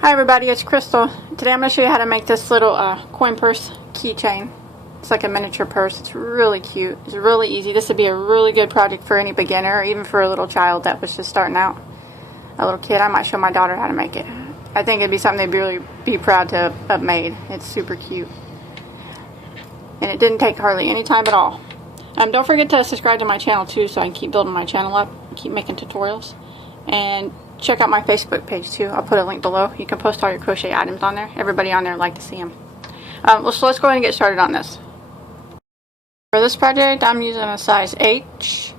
Hi everybody, it's Crystal. Today I'm going to show you how to make this little coin purse keychain. It's like a miniature purse. It's really cute. It's really easy. This would be a really good project for any beginner or even for a little child that was just starting out. A little kid. I might show my daughter how to make it. I think it'd be something they'd really be proud to have made. It's super cute. And it didn't take hardly any time at all. Don't forget to subscribe to my channel too so I can keep building my channel up, keep making tutorials. And check out my Facebook page too. I'll put a link below. You can post all your crochet items on there. Everybody on there would like to see them. So let's go ahead and get started on this. For this project, I'm using a size H.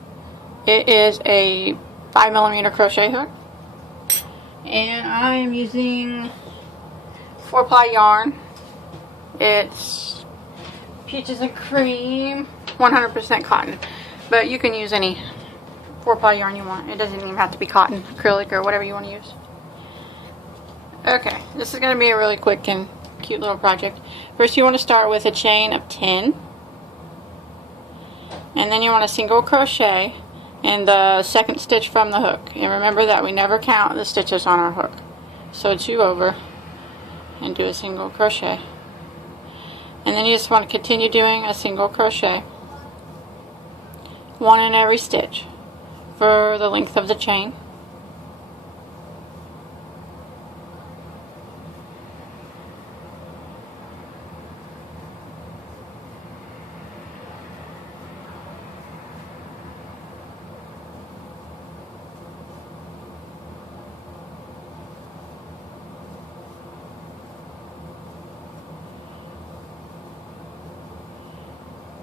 It is a 5mm crochet hook. And I'm using 4-ply yarn. It's Peaches and Cream, 100% cotton. But you can use any 4-ply yarn you want. It doesn't even have to be cotton, acrylic, or whatever you want to use. Okay, this is going to be a really quick and cute little project. First you want to start with a chain of 10. And then you want to single crochet in the second stitch from the hook. And remember that we never count the stitches on our hook. So 2 over and do a single crochet. And then you just want to continue doing a single crochet. 1 in every stitch for the length of the chain.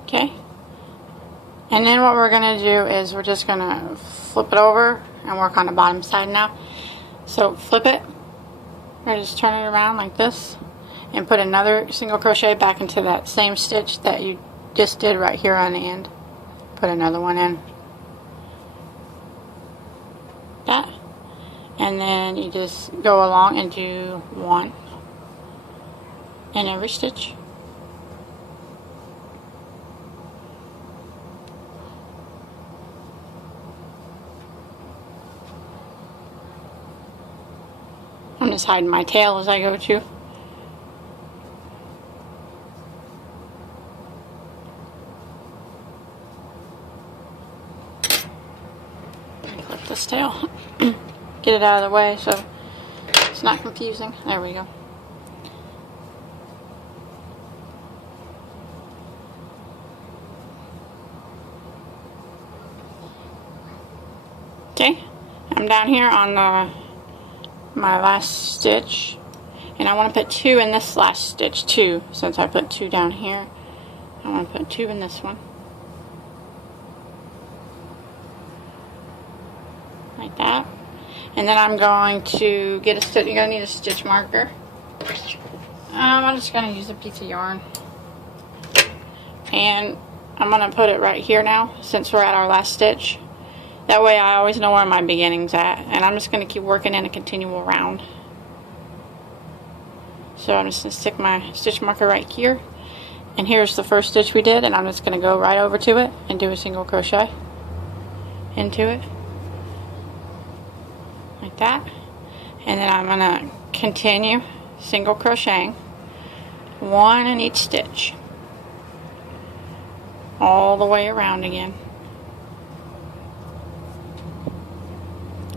Okay. And then what we're going to do is we're just going to flip it over and work on the bottom side now. So flip it, or just turn it around like this and put another single crochet back into that same stitch that you just did right here on the end. Put another one in. That. And then you just go along and do 1 in every stitch. I'm just hiding my tail as I go too. Clip this tail. Get it out of the way so it's not confusing. There we go. Okay, I'm down here on my last stitch, and I want to put 2 in this last stitch too. Since I put 2 down here, I want to put 2 in this one, like that. And then I'm going to get a stitch. You're going to need a stitch marker. I'm just going to use a piece of yarn, and I'm going to put it right here now since we're at our last stitch. That way I always know where my beginning's at, and I'm just going to keep working in a continual round. So I'm just going to stick my stitch marker right here, and here's the first stitch we did, and I'm just going to go right over to it and do a single crochet into it, like that. And then I'm going to continue single crocheting 1 in each stitch all the way around again,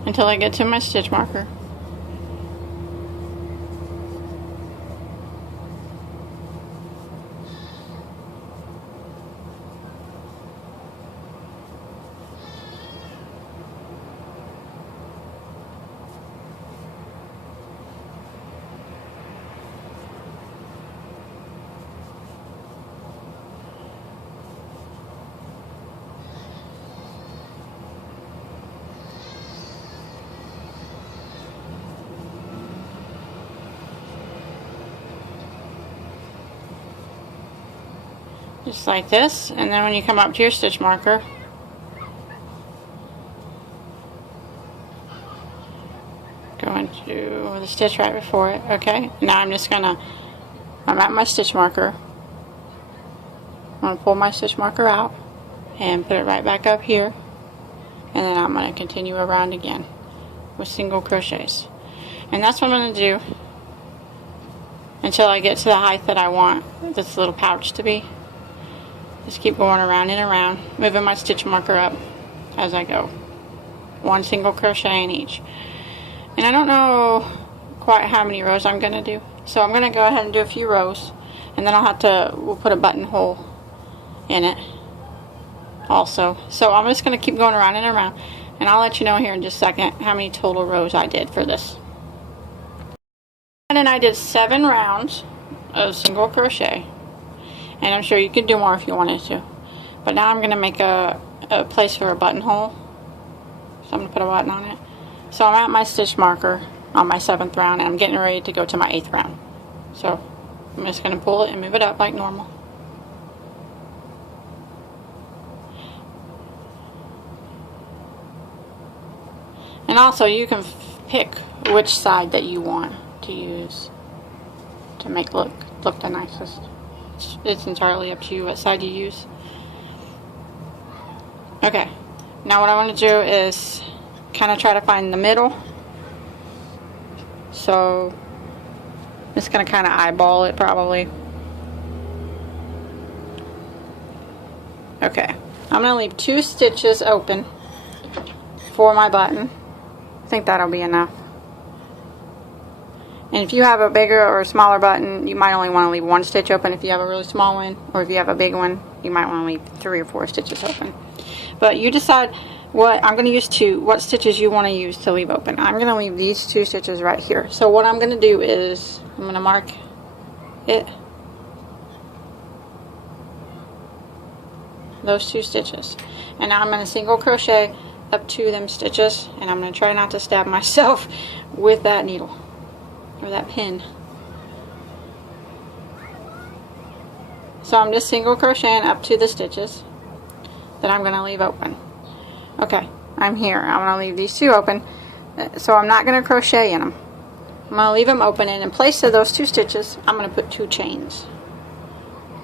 until I get to my stitch marker. Just like this, and then when you come up to your stitch marker, go into the stitch right before it. Okay, now I'm at my stitch marker. I'm going to pull my stitch marker out and put it right back up here, and then I'm going to continue around again with single crochets. And that's what I'm going to do until I get to the height that I want this little pouch to be. Just keep going around and around, moving my stitch marker up as I go. One single crochet in each. And I don't know quite how many rows I'm going to do, so I'm going to go ahead and do a few rows, and then we'll put a buttonhole in it also. So I'm just going to keep going around and around, and I'll let you know here in just a second how many total rows I did for this. And then I did 7 rounds of single crochet, and I'm sure you could do more if you wanted to, but now I'm going to make a place for a buttonhole, so I'm going to put a button on it. So I'm at my stitch marker on my 7th round, and I'm getting ready to go to my 8th round. So I'm just going to pull it and move it up like normal. And also you can pick which side that you want to use to make look the nicest. It's entirely up to you what side you use. Okay, now what I want to do is kind of try to find the middle. So I'm just going to kind of eyeball it probably. Okay, I'm going to leave 2 stitches open for my button. I think that'll be enough. And if you have a bigger or a smaller button, you might only want to leave 1 stitch open if you have a really small one, or if you have a big one, you might want to leave 3 or 4 stitches open. But you decide what I'm going to use what stitches you want to use to leave open. I'm going to leave these 2 stitches right here. So what I'm going to do is I'm going to mark it, those 2 stitches, and now I'm going to single crochet up to them stitches, and I'm going to try not to stab myself with that needle or that pin. So I'm just single crocheting up to the stitches that I'm going to leave open. Okay, I'm here. I'm going to leave these 2 open, so I'm not going to crochet in them. I'm going to leave them open, and in place of those 2 stitches I'm going to put 2 chains.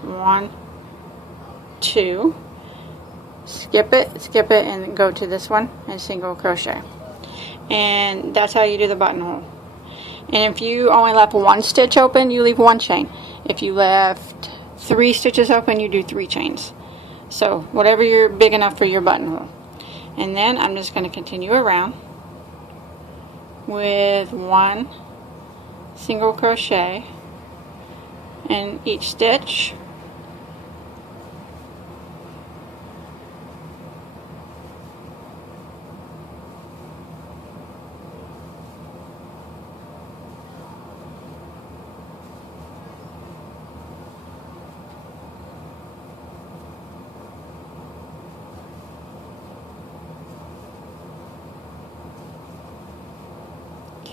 1, 2, skip it, and go to this one and single crochet. And that's how you do the buttonhole. And if you only left 1 stitch open, you leave 1 chain. If you left 3 stitches open, you do 3 chains. So whatever you're big enough for your buttonhole. And then I'm just going to continue around with 1 single crochet in each stitch.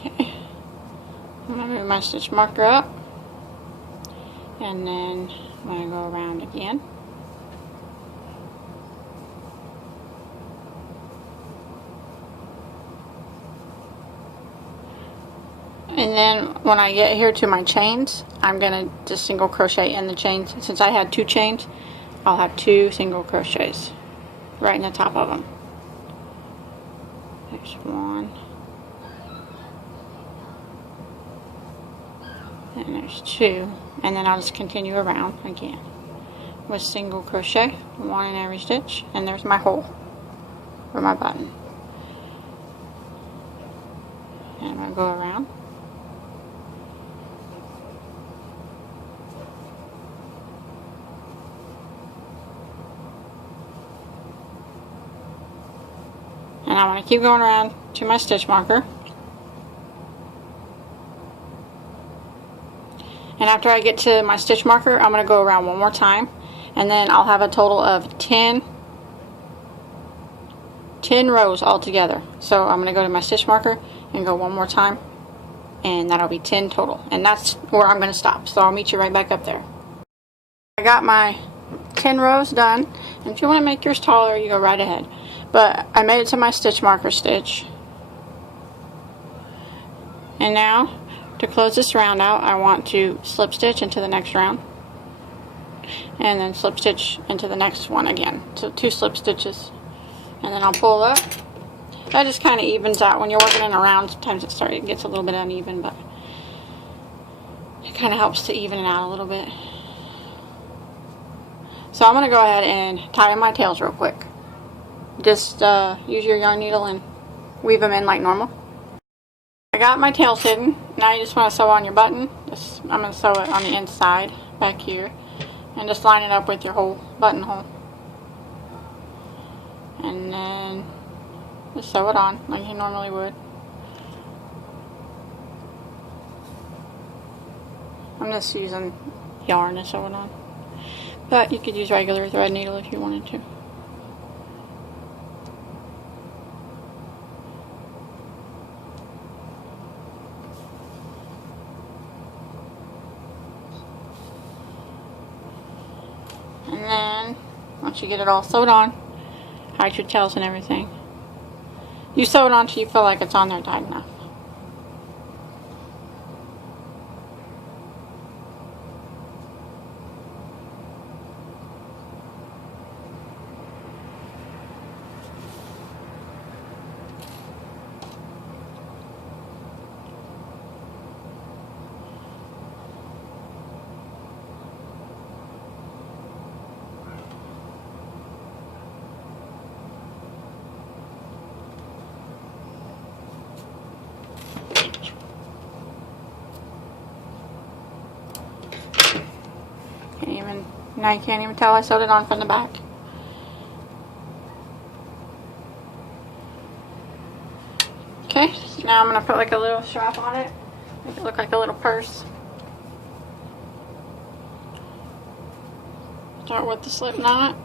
Okay, I'm going to move my stitch marker up, and then I'm going to go around again. And then when I get here to my chains, I'm going to just single crochet in the chains. Since I had 2 chains, I'll have 2 single crochets right in the top of them. There's 1. And there's 2, and then I'll just continue around again with single crochet, 1 in every stitch, and there's my hole for my button. And I'm going to go around. And I'm going to keep going around to my stitch marker. And after I get to my stitch marker, I'm going to go around one more time, and then I'll have a total of 10 rows all together. So I'm going to go to my stitch marker and go one more time, and that'll be 10 total. And that's where I'm going to stop. So I'll meet you right back up there. I got my 10 rows done, and if you want to make yours taller, you go right ahead. But I made it to my stitch marker stitch. And now, to close this round out, I want to slip stitch into the next round, and then slip stitch into the next one again. So 2 slip stitches, and then I'll pull up. That just kind of evens out when you're working in a round. Sometimes it gets a little bit uneven, but it kind of helps to even it out a little bit. So I'm going to go ahead and tie in my tails real quick. Just use your yarn needle and weave them in like normal. I got my tails hidden. Now you just want to sew on your button. I'm going to sew it on the inside back here. And just line it up with your whole buttonhole. And then just sew it on like you normally would. I'm just using yarn to sew it on. But you could use regular thread needle if you wanted to. And then, once you get it all sewed on, hide your tails and everything. You sew it on till you feel like it's on there tight enough. Now you can't even tell I sewed it on from the back. Okay, so now I'm going to put like a little strap on it, make it look like a little purse. Start with the slip knot.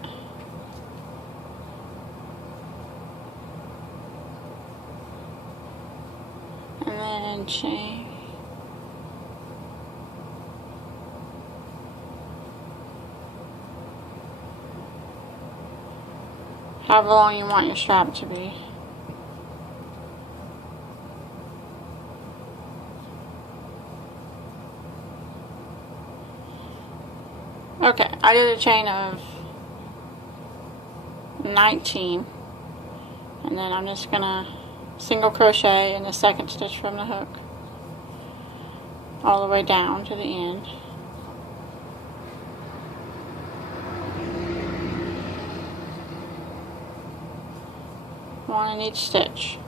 And then chain. However long you want your strap to be. Okay, I did a chain of 19, and then I'm just gonna single crochet in the second stitch from the hook all the way down to the end. One in each stitch.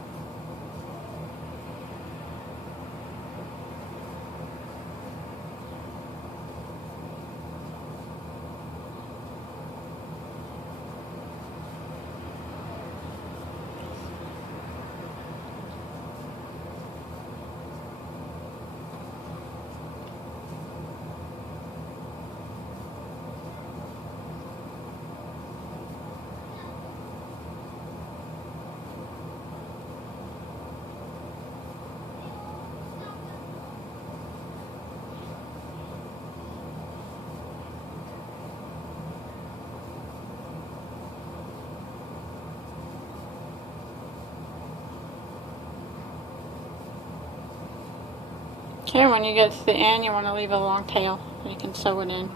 Okay, when you get to the end, you want to leave a long tail so you can sew it in.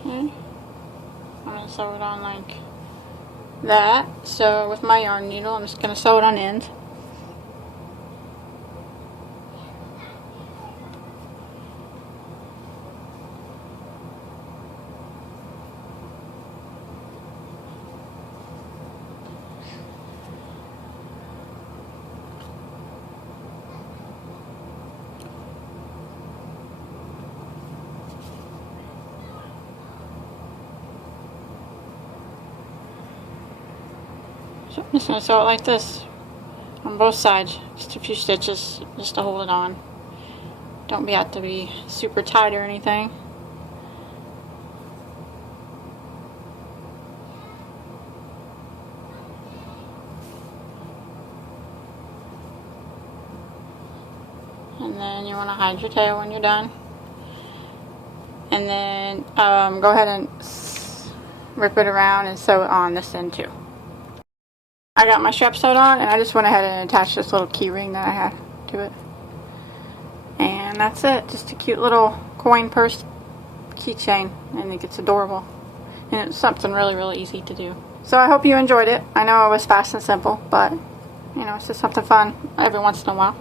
Okay, I'm going to sew it on like that. So with my yarn needle, I'm just going to sew it on ends. So I'm just going to sew it like this on both sides, just a few stitches just to hold it on. Don't have to be super tight or anything. And then you want to hide your tail when you're done. And then go ahead and rip it around and sew it on this end too. I got my strap sewed on, and I just went ahead and attached this little key ring that I had to it. And that's it. Just a cute little coin purse keychain. I think it's adorable. And it's something really, really easy to do. So I hope you enjoyed it. I know it was fast and simple, but you know, it's just something fun every once in a while.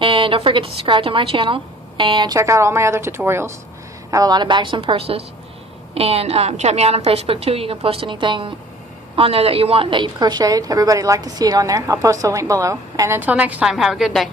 And don't forget to subscribe to my channel and check out all my other tutorials. I have a lot of bags and purses. And check me out on Facebook too. You can post anything on there that you want, that you've crocheted. Everybody like to see it on there. I'll post the link below. And until next time, have a good day.